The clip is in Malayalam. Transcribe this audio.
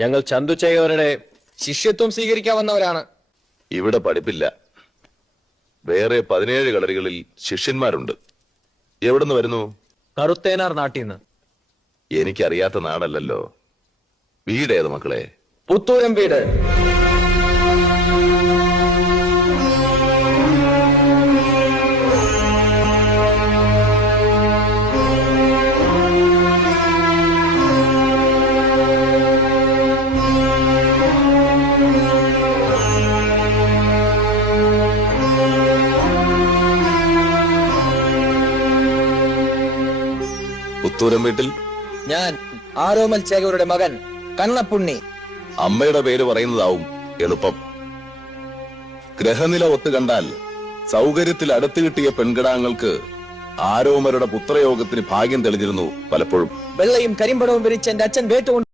ഞങ്ങൾ ചന്തുചേകവരുടെ ശിഷ്യത്വം സ്വീകരിക്കാൻ വന്നവരാണ്. ഇവിടെ പഠിപ്പില്ല. വേറെ 17 കളരികളിൽ ശിഷ്യന്മാരുണ്ട്. എവിടുന്ന് വരുന്നു? കറുത്തേനാർ നാട്ടിന്ന്. എനിക്കറിയാത്ത നാടല്ലല്ലോ. വീടേത് മക്കളെ? പുത്തൂരം വീട്. പുത്തൂരം വീട്ടിൽ ഞാൻ ആരോമൽ ചേകവരുടെ മകൻ കണ്ണപ്പുണ്ണി. അമ്മയുടെ പേര് പറയുന്നതാവും എളുപ്പം. ഗ്രഹനില ഒത്തു കണ്ടാൽ സൗകര്യത്തിൽ അടുത്ത് കിട്ടിയ പെൺകിടാങ്ങൾക്ക് ആരോമരുടെ പുത്രയോഗത്തിന് ഭാഗ്യം തെളിഞ്ഞിരുന്നു പലപ്പോഴും. വെള്ളയും കരിമ്പടവും വിരിച്ച് എന്റെ അച്ഛൻ വേട്ടുകൊണ്ട്